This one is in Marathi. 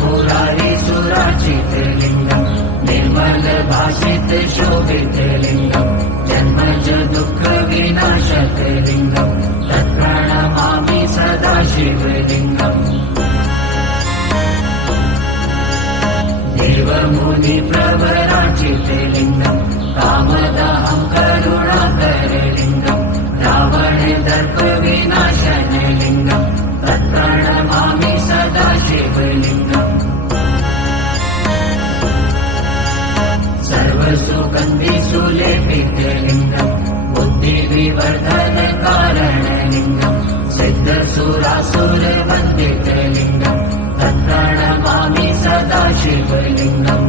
मुरारी सुराचित लिंगम् निर्मल भाषित शोभित लिंगम् जन्मज दुःख विनाशक लिंगम् तत्प्रणमामि सदा शिवलिंगम् देव मुनि प्रवराचित लिंगम् कामदाहं करुणाकर लिंगम् रावण दर्प विनाशन लिंगम् तत्प्रणमामि सदा शिवलिंगम् सर्वसुगन्धि सुलेपित लिंगम् बुद्धिविवर्धन कारण लिंगम् सिद्धसुरासुर वन्दित लिंगम् तत्प्रणमामि सदा शिवलिंगम्